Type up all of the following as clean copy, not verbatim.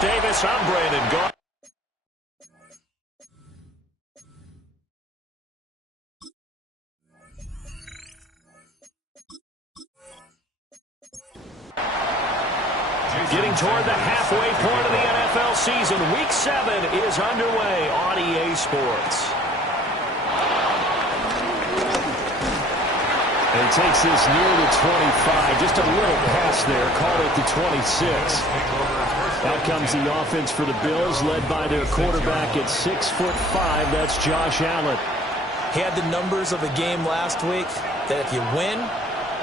Davis. I'm Brandon Gaudin. Getting toward the halfway point of the NFL season. Week 7 is underway on EA Sports. And he takes this near the 25. Just a little pass there. Call it the 26. Out comes the offense for the Bills, led by their quarterback at 6'5". That's Josh Allen. He had the numbers of a game last week that if you win,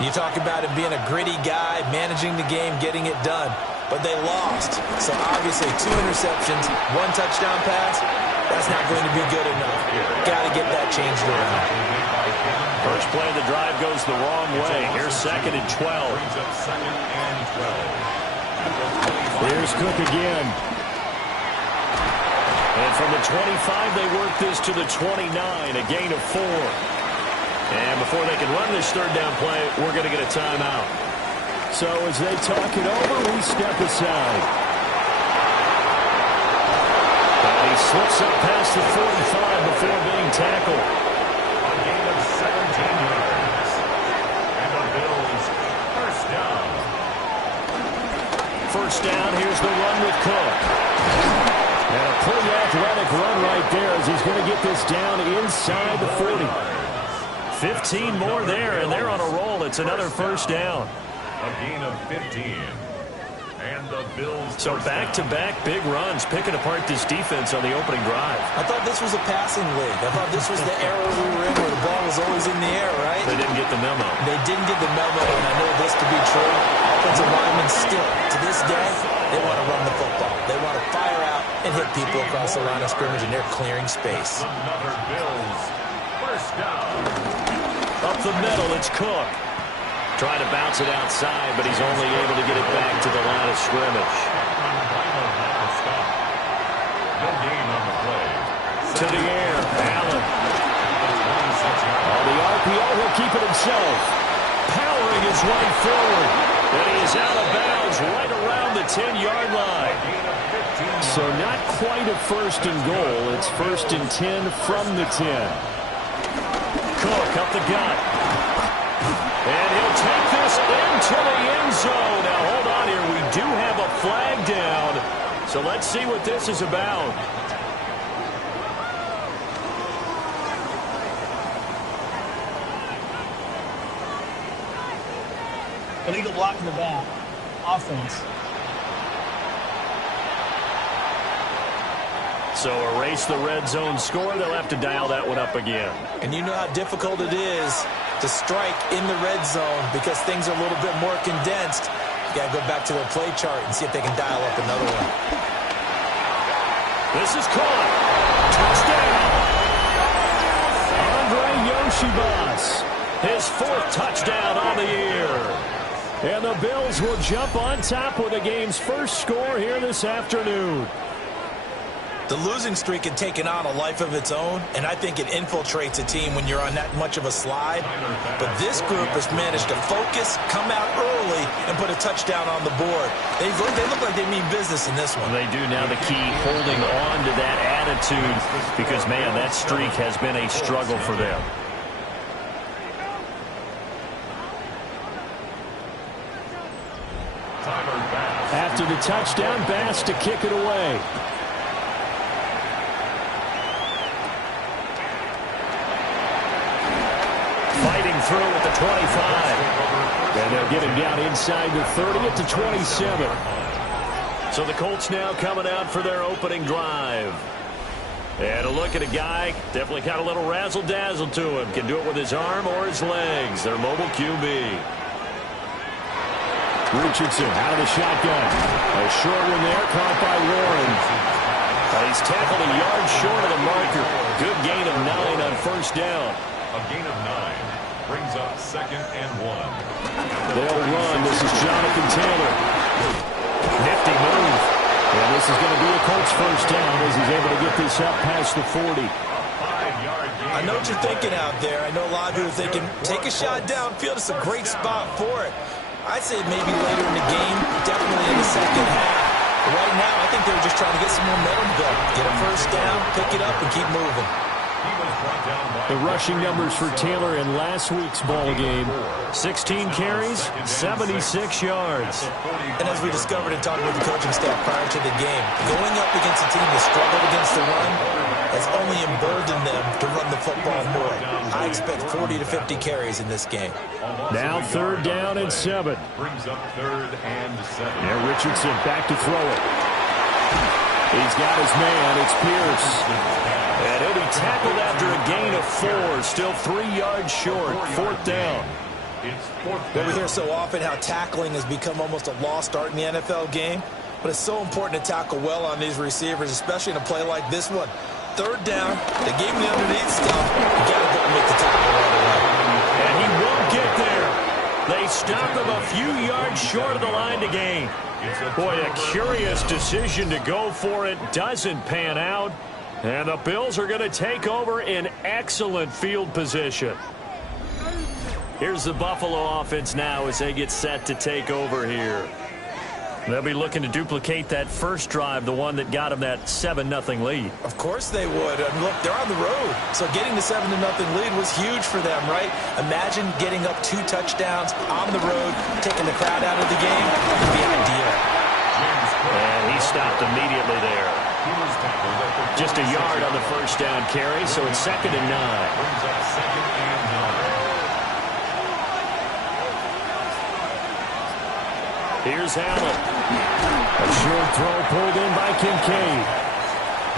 you talk about him being a gritty guy, managing the game, getting it done. But they lost. So obviously 2 interceptions, 1 touchdown pass, that's not going to be good enough. Got to get that changed around. First play of the drive goes the wrong way. Here's 2nd and 12. Here's Cook again. And from the 25, they work this to the 29, a gain of 4. And before they can run this third down play, we're going to get a timeout. So as they talk it over, we step aside. And he slips up past the 45 before being tackled. A gain of 17 yards. And the Bills first down. First down, here's the run with Cook. And a pretty athletic run right there as he's going to get this down inside the 40. 15 more there, and they're on a roll. It's another first down. A gain of 15. And the Bills. So back-to-back big runs, picking apart this defense on the opening drive. I thought this was a passing league. I thought this was the era we were in where the ball was always in the air, right? They didn't get the memo. They didn't get the memo, and I know this to be true. Offensive linemen still, to this day, they want to run the football. They want to fire out and hit people across the line of scrimmage, and they're clearing space. Another Bills first down. Up the middle, it's Cook. Trying to bounce it outside, but he's only able to get it back to the line of scrimmage. No gain on the play. To the air, Allen. On the RPO, he'll keep it himself. Powering his way forward. And he is out of bounds right around the 10-yard line. So not quite a first and goal. It's 1st and 10 from the 10. Cook up the gut. And he'll take this into the end zone. Now, hold on here. We do have a flag down. So let's see what this is about. Illegal block in the back. Offense. So erase the red zone score. They'll have to dial that one up again. And you know how difficult it is to strike in the red zone because things are a little bit more condensed. You got to go back to their play chart and see if they can dial up another one. This is caught. Touchdown. Andre Yoshibas. His 4th touchdown on the year. And the Bills will jump on top with the game's first score here this afternoon. The losing streak had taken on a life of its own, and I think it infiltrates a team when you're on that much of a slide. But this group has managed to focus, come out early, and put a touchdown on the board. They look like they mean business in this one. They do now. The key, holding on to that attitude because, man, that streak has been a struggle for them. After the touchdown, Bass to kick it away. Fighting through at the 25. And they'll get him down inside the 30 at the 27. So the Colts now coming out for their opening drive. And a look at a guy, definitely got a little razzle-dazzle to him. Can do it with his arm or his legs. Their mobile QB. Richardson out of the shotgun. A short one there, caught by Warren. He's tackled a yard short of the marker. Good gain of 9 on first down. A gain of 9 brings up 2nd and 1. They'll run. This is Jonathan Taylor. Nifty move. And this is going to be a Colts first down as he's able to get this up past the 40. I know what you're thinking out there. I know a lot of you are thinking, take a shot downfield. It's a great spot for it. I'd say maybe later in the game, definitely in the second half. Right now, I think they're just trying to get some momentum built. Get a first down, pick it up, and keep moving. The rushing numbers for Taylor in last week's ball game: 16 carries, 76 yards. And as we discovered in talking with the coaching staff prior to the game, going up against a team that struggled against the run has only emboldened them to run the football more. I expect 40 to 50 carries in this game. Now 3rd down and 7. Brings up 3rd and 7. And Richardson back to throw it. He's got his man. It's Pierce. And he'll be tackled after a gain of 4. Still 3 yards short. 4th down. But we hear so often how tackling has become almost a lost art in the NFL game. But it's so important to tackle well on these receivers, especially in a play like this one. 3rd down, they gave him the underneath stuff. You got to go and make the tackle right away. And he won't get there. They stop him a few yards short of the line to gain. Boy, a curious decision to go for it. Doesn't pan out. And the Bills are going to take over in excellent field position. Here's the Buffalo offense now as they get set to take over here. They'll be looking to duplicate that first drive, the one that got them that 7-0 lead. Of course they would. I mean, look, they're on the road. So getting the 7-0 lead was huge for them, right? Imagine getting up 2 touchdowns on the road, taking the crowd out of the game. Would be ideal. And he stopped immediately there. Just a yard on the first down carry, so it's 2nd and 9. Brings up 2nd and 9. Here's Allen. A short throw pulled in by Kincaid.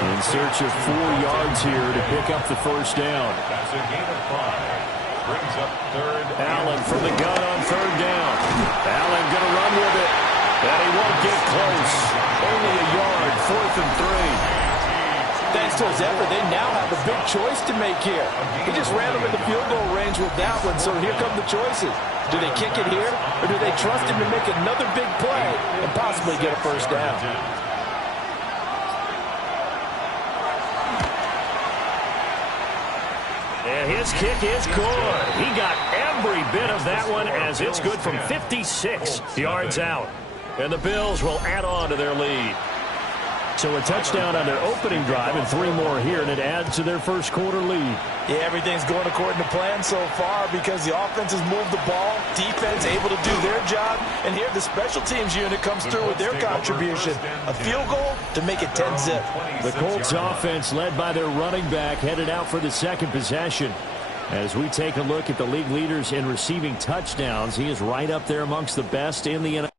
In search of 4 yards here to pick up the first down. That's a gain of 5. Brings up 3rd. Allen from the gun on 3rd down. Allen going to run with it. And he won't get close. Only a yard, 4th and 3. Thanks to his effort, they now have a big choice to make here. He just ran them in the field goal range with that one, so here come the choices. Do they kick it here, or do they trust him to make another big play and possibly get a first down? And his kick is good. He got every bit of that one as it's good from 56 yards out. And the Bills will add on to their lead. So a touchdown on their opening drive and 3 more here, and it adds to their first quarter lead. Yeah, everything's going according to plan so far because the offense has moved the ball, defense able to do their job, and here the special teams unit comes through with their contribution. A field goal to make it 10-zip. The Colts offense, led by their running back, headed out for the 2nd possession. As we take a look at the league leaders in receiving touchdowns, he is right up there amongst the best in the NFL.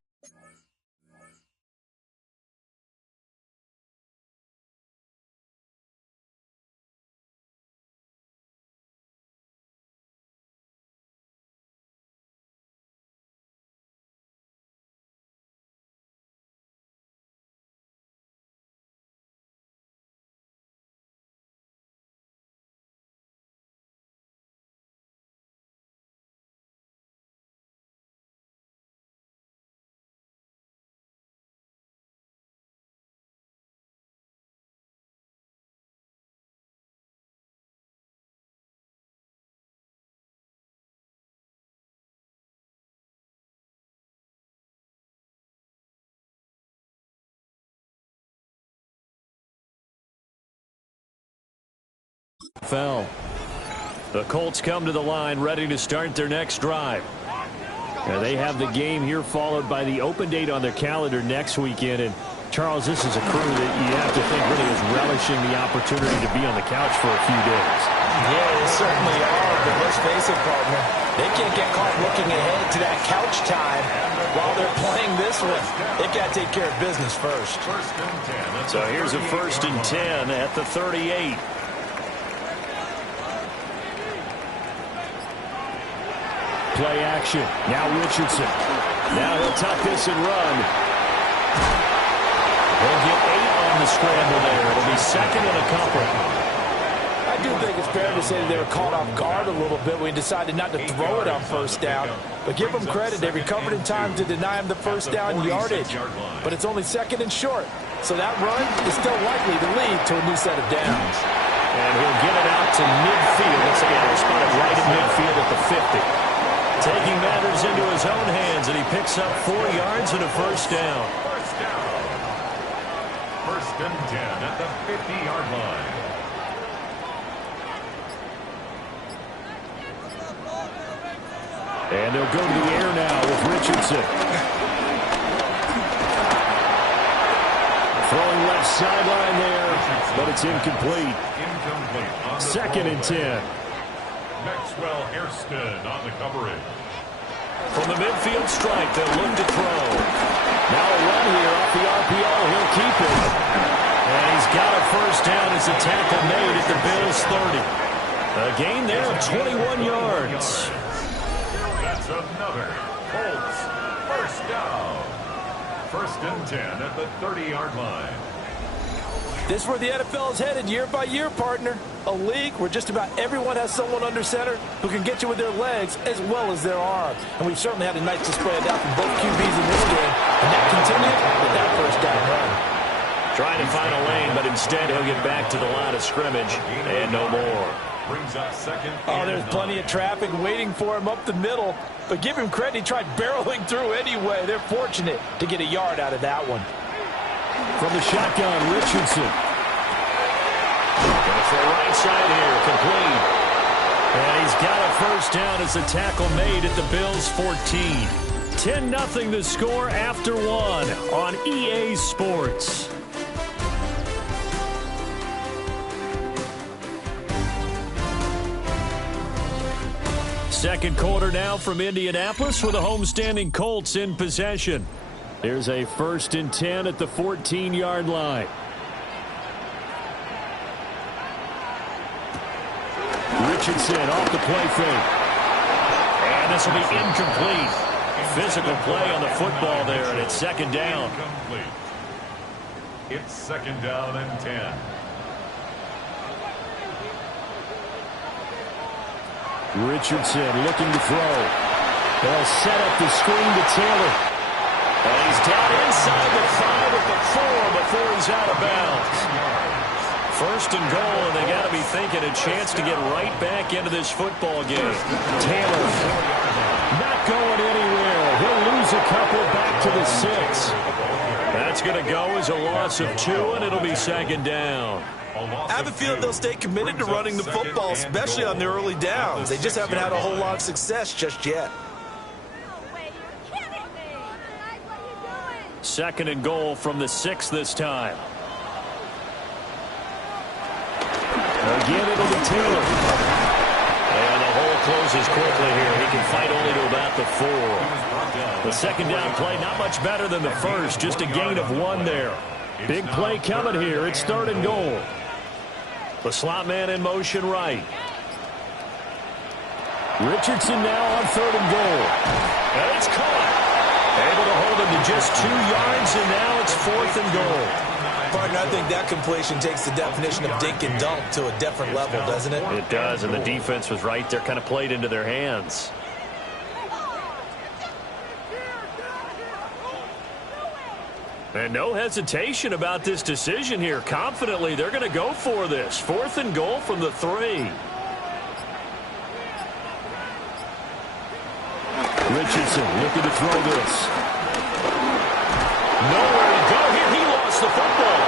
Fell. The Colts come to the line ready to start their next drive. And they have the game here followed by the open date on their calendar next weekend. And Charles, this is a crew that you have to think really is relishing the opportunity to be on the couch for a few days. Yeah, they certainly are, but let's face it, partner. They can't get caught looking ahead to that couch time while they're playing this one. They've got to take care of business first. So here's a 1st and 10 at the 38. Play action. Now Richardson. Now he'll tuck this and run. They'll get 8 on the scramble there. It'll be 2nd and a couple. I do think it's fair to say that they were caught off guard a little bit when he decided not to throw it on 1st down. But give them credit. They recovered in time to deny him the 1st down yardage. But it's only 2nd and short. So that run is still likely to lead to a new set of downs. And he'll get it out to midfield. Let's see, they're spotted right in midfield at the 50. Taking matters into his own hands, and he picks up 4 yards and a 1st down. First and 10 at the 50-yard line. And they'll go to the air now with Richardson. Throwing left sideline there, but it's incomplete. Second and 10. Maxwell Hairston on the coverage. From the midfield stripe, they'll look to throw. Now a run here off the RPO. He'll keep it. And he's got a first down as the tackle made at the Bills' 30. A gain there of 21 yards. That's another Colts first down. First and 10 at the 30-yard line. This is where the NFL is headed year by year, partner. A league where just about everyone has someone under center who can get you with their legs as well as their arm. And we've certainly had a nice display of that from both QBs in this game. And that continued with that first down run. Trying to find a lane, but instead he'll get back to the line of scrimmage and no more. Brings up second. Oh, there's plenty of traffic waiting for him up the middle. But give him credit, he tried barreling through anyway. They're fortunate to get a yard out of that one. From the shotgun, Richardson. Going to throw right side here, complete. And he's got a first down as the tackle made at the Bills' 14. 10-0 the score after one on EA Sports. Second quarter now from Indianapolis with the homestanding Colts in possession. Here's a first and 10 at the 14-yard line. Richardson off the play fake. And this will be incomplete. Physical play on the football there, and it's second down. Incomplete. It's second down and 10. Richardson looking to throw. They'll set up the screen to Taylor. And he's down inside the 5 at the 4 before he's out of bounds. First and goal, and they got to be thinking a chance to get right back into this football game. Taylor not going anywhere. He'll lose a couple back to the 6. That's going to go as a loss of 2, and it'll be second down. I have a feeling they'll stay committed to running the football, especially on the early downs. They just haven't had a whole lot of success just yet. Second and goal from the 6 this time. Again, it'll be Taylor. And the hole closes quickly here. He can fight only to about the 4. The second down play, not much better than the first. Just a gain of 1 there. Big play coming here. It's third and goal. The slot man in motion right. Richardson now on third and goal. And it's caught. Able to hold him to just 2 yards, and now it's fourth and goal. Partner, I think that completion takes the definition of dink and dunk to a different level, doesn't it? It does, and the defense was right there, kind of played into their hands. And no hesitation about this decision here. Confidently, they're going to go for this. Fourth and goal from the 3. Richardson looking to throw this. Nowhere to go here. He lost the football.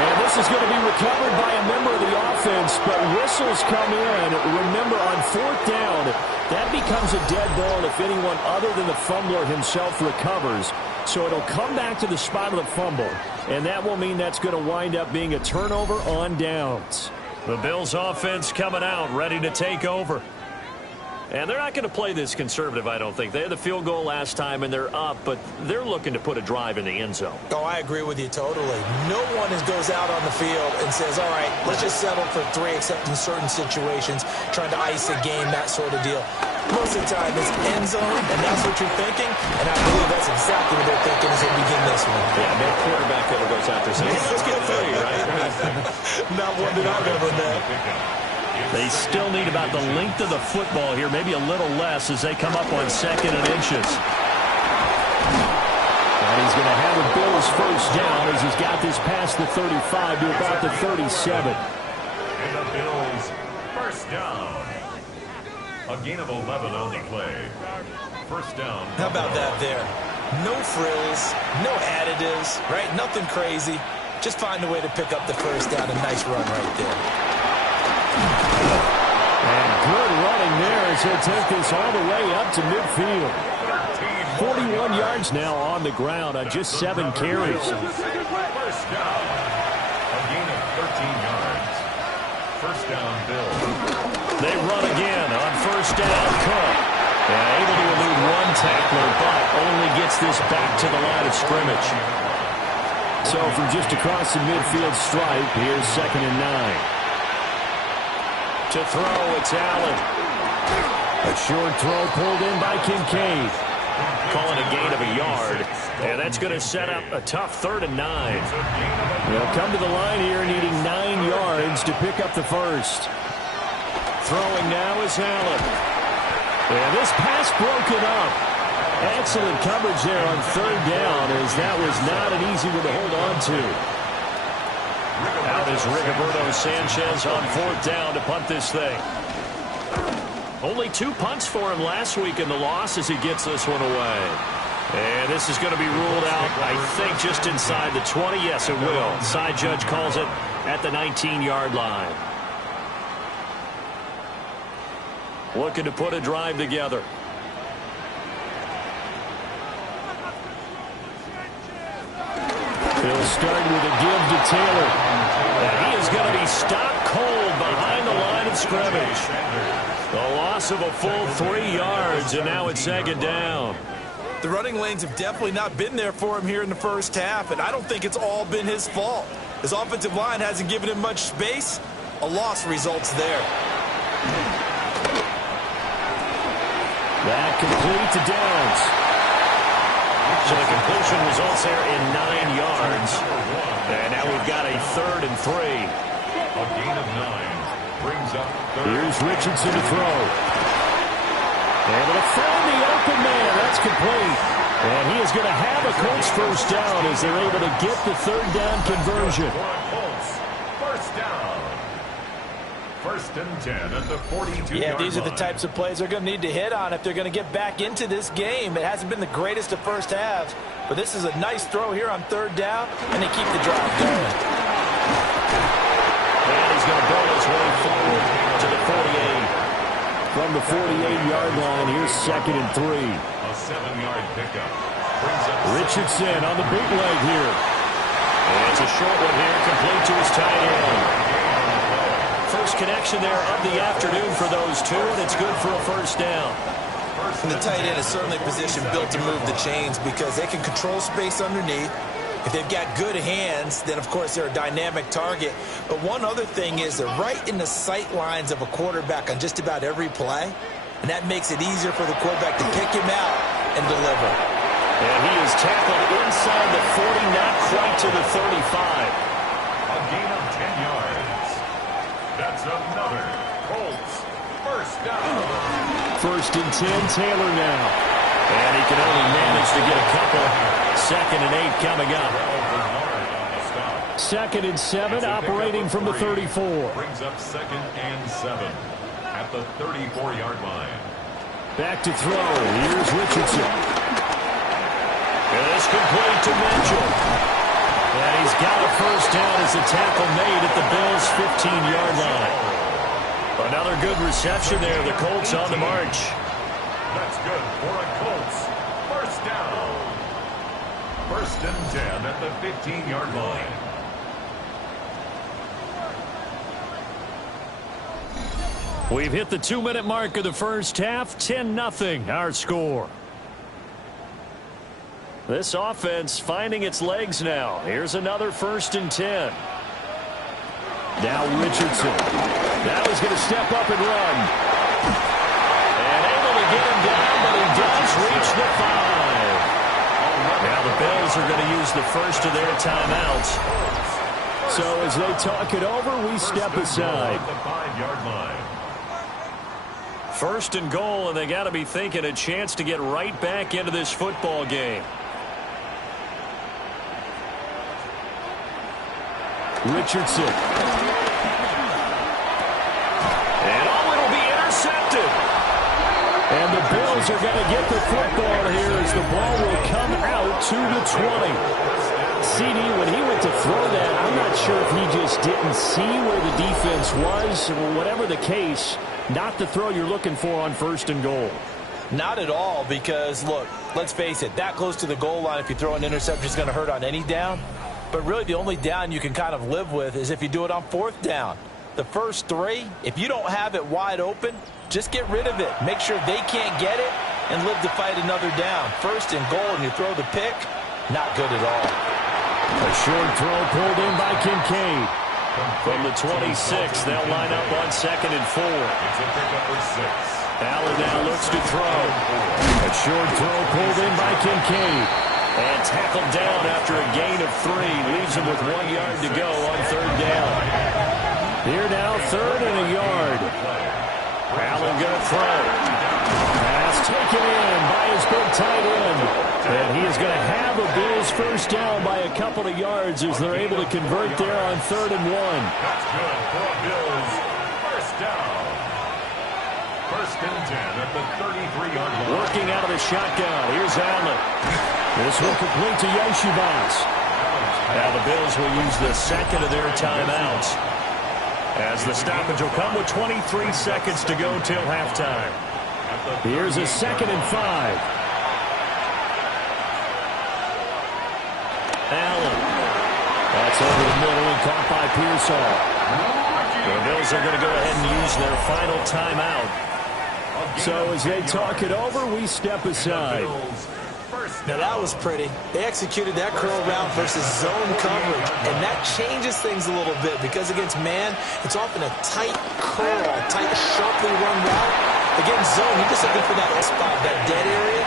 And this is going to be recovered by a member of the offense, but whistles come in. Remember, on fourth down, that becomes a dead ball if anyone other than the fumbler himself recovers. So it'll come back to the spot of the fumble, and that will mean that's going to wind up being a turnover on downs. The Bills offense coming out, ready to take over. And they're not going to play this conservative, I don't think. They had the field goal last time, and they're up, but they're looking to put a drive in the end zone. Oh, I agree with you totally. No one goes out on the field and says, all right, let's just settle for 3, except in certain situations, trying to ice a game, that sort of deal. Most of the time, it's end zone, and that's what you're thinking, and I believe that's exactly what they're thinking as they begin this one. Yeah, no quarterback ever goes out there saying, let's get 3, right? Not one that I've ever met. They still need about the length of the football here, maybe a little less as they come up on 2nd and inches. And he's going to have a Bills first down as he's got this past the 35 to about the 37. And the Bills first down. A gain of 11 on the play. First down. How about that there? No frills, no additives, right? Nothing crazy. just find a way to pick up the first down. A nice run right there. And good running there as he'll take this all the way up to midfield. 41 yards now on the ground on just 7 carries. First down. A gain of 13 yards. First down, Bill. They run again on first down. Cook. Able to elude one tackler, but only gets this back to the line of scrimmage. So from just across the midfield stripe, here's 2nd and 9. To throw, it's Allen. A short throw pulled in by Kincaid. Calling a gain of a yard. And that's going to set up a tough 3rd and 9. They'll come to the line here needing 9 yards to pick up the first. Throwing now is Allen. And this pass broken up. Excellent coverage there on 3rd down, as that was not an easy one to hold on to. Out is Rigoberto Sanchez on 4th down to punt this thing. Only 2 punts for him last week in the loss as he gets this one away. And this is going to be ruled out, I think, just inside the 20. Yes, it will. Side judge calls it at the 19-yard line. Looking to put a drive together. He'll start with a give to Taylor. And he is going to be stopped cold behind the line of scrimmage. The loss of a full 3 yards, and now it's 2nd down. The running lanes have definitely not been there for him here in the first half, and I don't think it's all been his fault. His offensive line hasn't given him much space. A loss results there. That complete to Downs. So the completion results there in 9 yards. And now we've got a 3rd and 3. A gain of 9 brings up 3rd. Here's Richardson to throw. Able to find the open man. That's complete. And he is going to have a Colts first down as they're able to get the 3rd down conversion. First down. 1st and 10 at the 42-yard line. Yeah, these are the types of plays they're going to need to hit on if they're going to get back into this game. It hasn't been the greatest of first halves, but this is a nice throw here on 3rd down, and they keep the drive going. And he's going to build his way forward to the 48. From the 48-yard line, here's 2nd and 3. A 7-yard pickup. Brings up Richardson on the big leg here. And it's a short one here, complete to his tight end. First connection there of the afternoon for those two, and it's good for a first down. And the tight end is certainly a position built to move the chains because they can control space underneath. If they've got good hands, then, of course, they're a dynamic target. But one other thing is they're right in the sight lines of a quarterback on just about every play, and that makes it easier for the quarterback to pick him out and deliver. And he is tackled inside the 40, not quite to the 35. a gain of 10 yards. That's another Colts first down. 1st and 10, Taylor now. And he can only manage to get a couple. 2nd and 8 coming up. 2nd and 7, operating from the 34. Brings up 2nd and 7 at the 34-yard line. Back to throw. Here's Richardson. And it's complete to Mitchell. And he's got a first down as the tackle made at the Bills' 15-yard line. Another good reception there. The Colts on the march. That's good for a Colts first down. 1st and 10 at the 15-yard line. We've hit the 2-minute mark of the first half. 10-0 our score. This offense finding its legs now. Here's another 1st and 10. Now Richardson. Now he's going to step up and run. And able to get him down, but he does reach the 5. Now the Bills are going to use the first of their timeouts. So as they talk it over, we step aside. The 5-yard line. 1st and goal, and they got to be thinking a chance to get right back into this football game. Richardson. And it'll be intercepted. And the Bills are going to get the football here as the ball will come out to the 20. CD, when he went to throw that, I'm not sure if he just didn't see where the defense was, or whatever the case, not the throw you're looking for on 1st and goal. Not at all, because, look, let's face it, that close to the goal line, if you throw an interception, is going to hurt on any down. But really, the only down you can kind of live with is if you do it on 4th down. The first 3, if you don't have it wide open, just get rid of it. Make sure they can't get it and live to fight another down. 1st and goal, and you throw the pick, not good at all. A short throw pulled in by Kincaid. From the 26, they'll line up on 2nd and 4. Allen now looks to throw. A short throw pulled in by Kincaid. And tackled down after a gain of 3. Leaves him with 1 yard to go on 3rd down. Here now, 3rd and a yard. Allen going to throw. Pass taken in by his big tight end. And he is going to have a Bills 1st down by a couple of yards as they're able to convert there on 3rd and 1. That's good for a Bills 1st down. 1st and 10 at the 33-yard line. Working out of the shotgun. Here's Allen. This will complete to Yoshibas. Now the Bills will use the 2nd of their timeouts, as the stoppage will come with 23 seconds to go till halftime. Here's a 2nd and 5. Allen. That's over the middle and caught by Pearsall. The Bills are going to go ahead and use their final timeout. So as they talk it over, we step aside. Now that was pretty. They executed that curl route versus zone coverage, and that changes things a little bit because against man, it's often a tight curl, a tight, sharply run route. Against zone, you're just looking for that spot, that dead area.